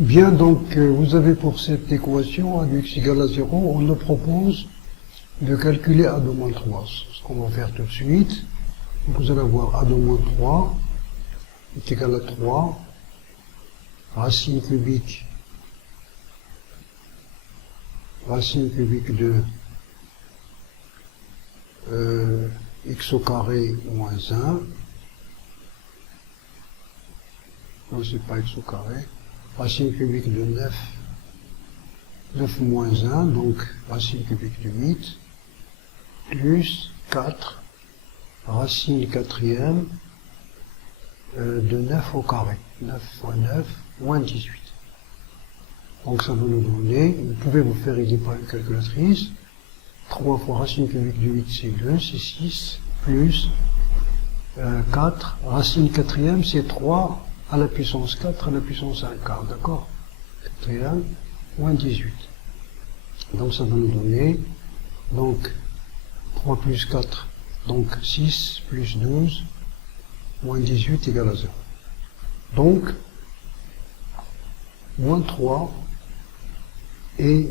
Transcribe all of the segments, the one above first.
Bien, donc vous avez pour cette équation a de x égale à 0, on nous propose de calculer a de moins 3. Ce qu'on va faire tout de suite, donc vous allez avoir a de moins 3 est égal à 3, racine cubique de x au carré moins 1, non c'est pas x au carré, racine cubique de 9 moins 1, donc racine cubique de 8, plus 4, racine quatrième de 9 au carré, 9 fois 9, moins 18. Donc ça va nous donner, vous pouvez vous faire aider par une calculatrice, 3 fois racine cubique de 8 c'est 2, c'est 6, plus 4, racine quatrième c'est 3 à la puissance 4 à la puissance 1 quart, d'accord? Quatrième, moins 18. Donc ça va nous donner, donc 3 plus 4, donc 6 plus 12, moins 18 égale à 0. Donc, moins 3 est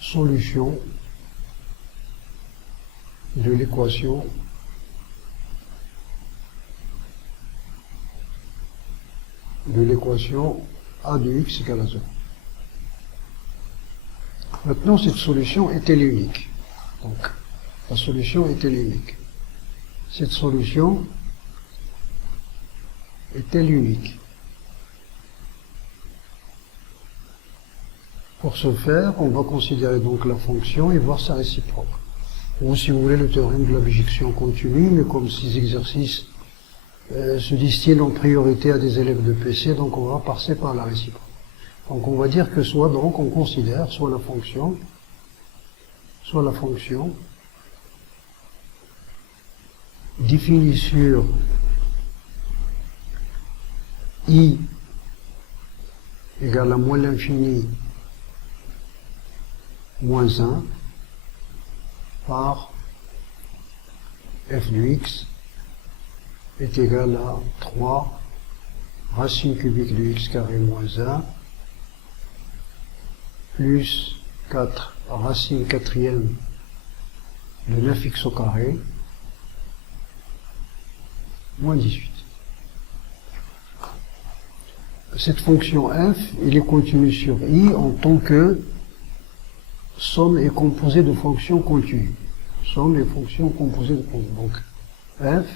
solution de l'équation a de x égale à 0. Maintenant, cette solution est-elle unique? Donc, la solution est-elle unique? Cette solution est-elle unique? Pour ce faire, on va considérer donc la fonction et voir sa réciproque. Ou si vous voulez, le théorème de la bijection continue, mais comme ces exercices se destinent en priorité à des élèves de PC, donc on va passer par la réciproque. Donc on va dire que soit donc on considère soit la fonction définie sur I égale à moins l'infini moins 1 par f de x est égal à 3 racine cubique de x carré moins 1 plus 4 racine quatrième de 9x au carré moins 18. Cette fonction f, elle est contenue sur I en tant que somme est composée de fonctions continues. Somme et fonctions composées de continues. Donc, f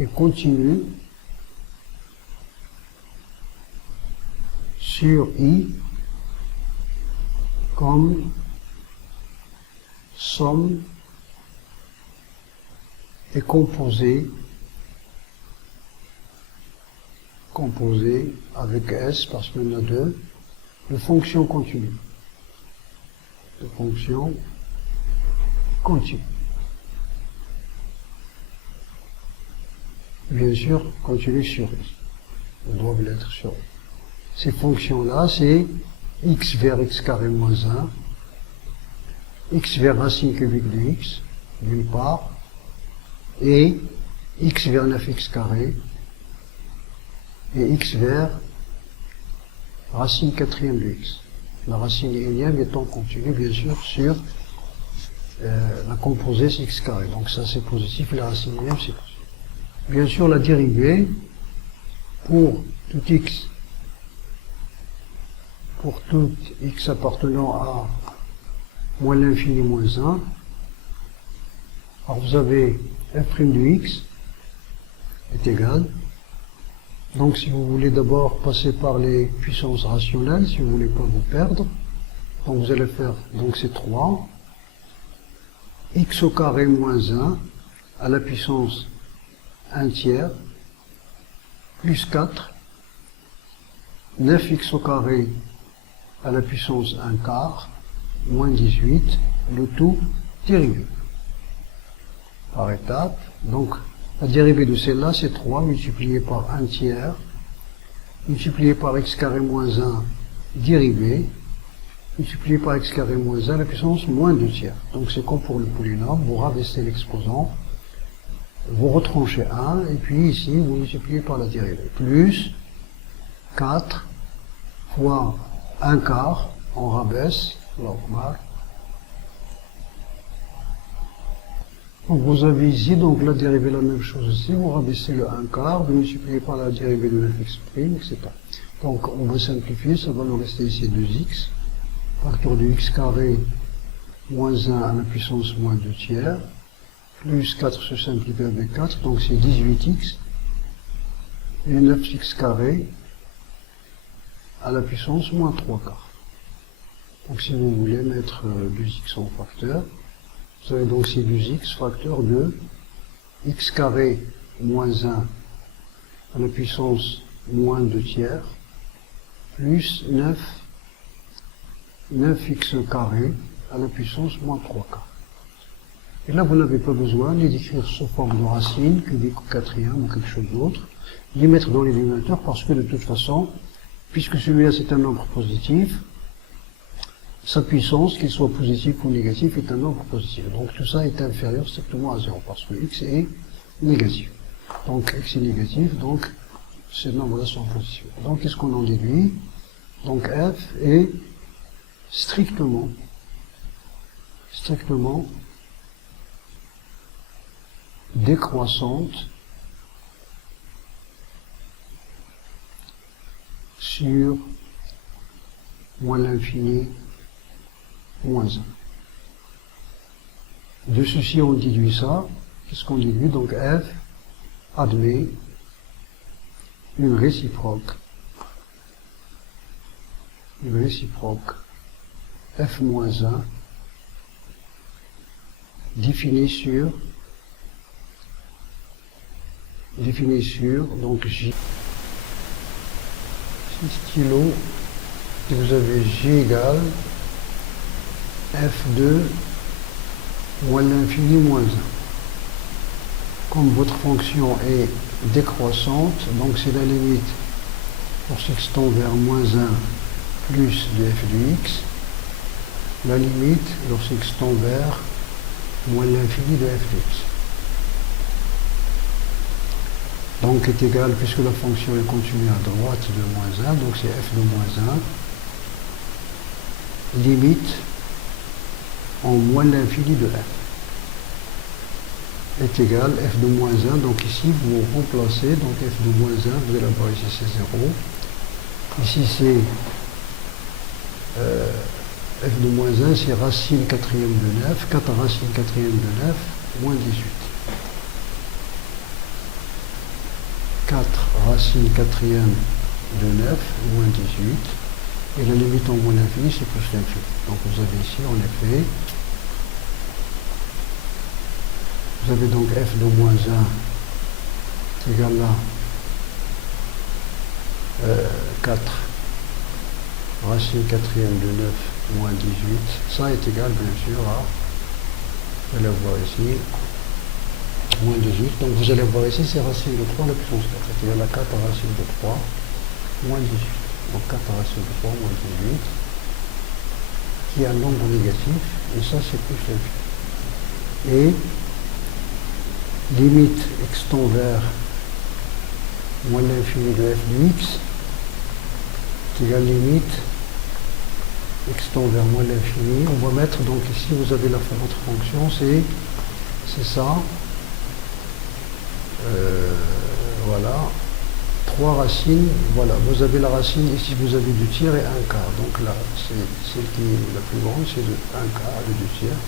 est continue sur I comme somme est composée avec S, parce qu'il y en a deux, de fonctions continues. De fonctions continues. Bien sûr, continues sur I. Elles doivent l'être sur I. Ces fonctions-là, c'est x vers x carré moins 1, x vers racine cubique de x, d'une part, et x vers 9x carré, et x vers racine quatrième de x. La racine énième étant continue, bien sûr, sur la composée c'est x carré. Donc ça c'est positif, et la racine énième c'est positif. Bien sûr, la dérivée pour tout x appartenant à moins l'infini moins 1, alors vous avez f' de x est égal. Donc si vous voulez d'abord passer par les puissances rationnelles, si vous ne voulez pas vous perdre, donc vous allez faire, donc c'est 3, x au carré moins 1 à la puissance 1 tiers, plus 4, 9x au carré à la puissance 1 quart, moins 18, le tout dérivé. Par étape, donc la dérivée de celle-là, c'est 3 multiplié par 1 tiers, multiplié par x carré moins 1 dérivé, multiplié par x carré moins 1 à la puissance moins 2 tiers. Donc c'est comme pour le polynôme, vous rabaissez l'exposant, vous retranchez 1, et puis ici, vous multipliez par la dérivée. Plus 4 fois 1 quart, on rabaisse, normal. Donc vous avez ici, donc la dérivée la même chose ici, vous rabaissez le 1 quart, vous multipliez par la dérivée de 9x', etc. Donc on va simplifier, ça va nous rester ici 2x, facteur de x carré moins 1 à la puissance moins 2 tiers, plus 4 se simplifie avec 4, donc c'est 18x, et 9x carré à la puissance moins 3 quarts. Donc si vous voulez mettre 2x en facteur, vous avez donc c'est 2x facteur de x carré moins 1 à la puissance moins 2 tiers, plus 9x carré à la puissance moins 3 quarts. Et là, vous n'avez pas besoin ni d'écrire sous forme de racine, cubique ou quatrième ou quelque chose d'autre, ni mettre dans l'éliminateur parce que de toute façon, puisque celui-là c'est un nombre positif, sa puissance, qu'il soit positif ou négatif, est un nombre positif. Donc tout ça est inférieur strictement à 0 parce que x est négatif. Donc x est négatif, donc ces nombres-là sont positifs. Donc qu'est-ce qu'on en déduit? Donc f est strictement décroissante sur moins l'infini moins 1. De ceci on déduit ça. Qu'est-ce qu'on déduit? Donc f admet une réciproque f moins 1 définie sur donc J. Si stylo, et vous avez G égale F2 moins l'infini moins 1. Comme votre fonction est décroissante, donc c'est la limite pour ce qui tend vers moins 1 plus de f de x, la limite lorsqu'il tend vers moins l'infini de f de x. Donc est égal, puisque la fonction est continue à droite de moins 1, donc c'est f de moins 1, limite en moins l'infini de f est égal f de moins 1, donc ici vous remplacez, donc f de moins 1, vous allez avoir ici c'est 0, ici c'est f de moins 1 c'est racine quatrième de 9, 4 racine quatrième de 9, moins 18. 4 racine quatrième de 9, moins 18, et la limite en moins l'infini, c'est plus l'infini. Donc vous avez ici, en effet, vous avez donc f de moins 1 égale à 4 racine quatrième de 9, moins 18, ça est égal bien sûr à, vous allez voir ici, moins 18, donc vous allez voir ici, c'est racine de 3 à la puissance 4, c'est égal à 4 racine de 3, moins 18. Donc 4 racine de 3, moins 18, qui est un nombre négatif, et ça c'est plus l'infini. Et limite x tend vers moins l'infini de f de x, qui égale limite x tend vers moins l'infini. On va mettre, donc ici vous avez votre fonction, c'est ça. Voilà, 3 racines, voilà, vous avez la racine, ici vous avez 2 tiers et 1 quart, donc là, c'est celle qui est la plus grande, c'est de 1 quart et 2 tiers,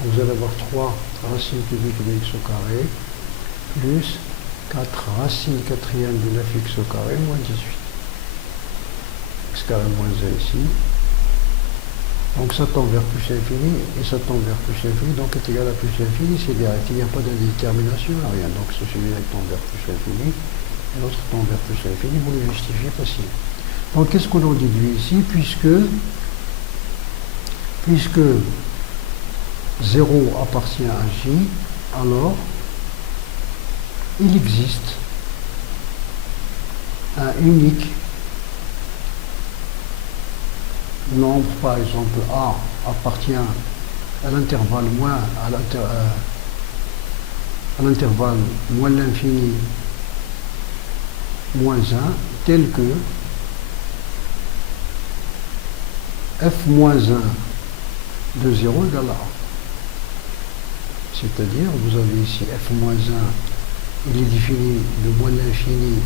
donc vous allez avoir 3 racines cubiques de x au carré, plus 4 racines quatrième de 9x au carré, moins 18, x carré moins 1 ici, donc ça tend vers plus infini, et ça tend vers plus infini, donc est égal à plus infini, c'est direct, il n'y a pas d'indétermination, rien, donc celui-là tend vers plus infini, et l'autre tend vers plus l'infini, vous le justifiez facilement. Donc qu'est-ce qu'on en déduit ici, puisque 0 appartient à J, alors il existe un unique nombre, par exemple A appartient à l'intervalle moins l'infini moins 1, tel que f moins 1 de 0 égale à a. C'est-à-dire, vous avez ici f moins 1, il est défini de moins l'infini,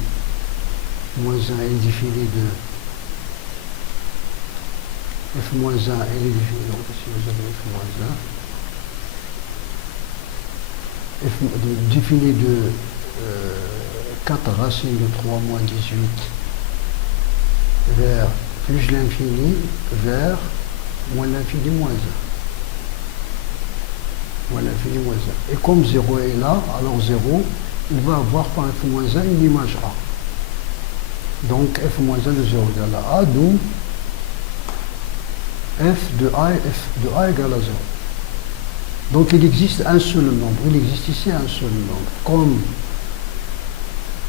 moins 1 est défini de f moins 1, il est défini, donc ici vous avez f moins 1, défini de 4 racines de 3 moins 18 vers plus l'infini vers moins l'infini moins 1. Moins l'infini moins 1. Et comme 0 est là, alors 0, il va avoir par f moins 1 une image A. Donc f moins 1 de 0 égale à A, d'où f de A égale à 0. Donc il existe un seul nombre, il existe ici un seul nombre. Comme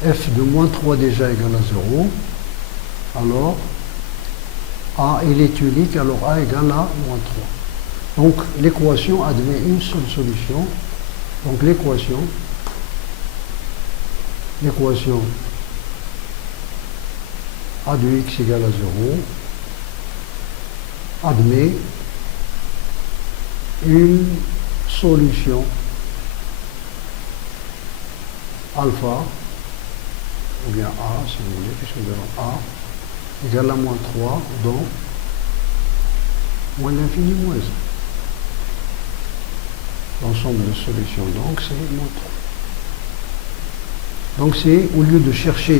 f de moins 3 déjà égale à 0, alors A il est unique, alors A égale à moins 3. Donc l'équation admet une seule solution. Donc l'équation A de x égale à 0 admet une solution alpha, ou bien A si vous voulez, puisque nous avons A égale à moins 3, dont moins l'infini moins 1. L'ensemble de solutions, donc, c'est moins 3. Donc, c'est, au lieu de chercher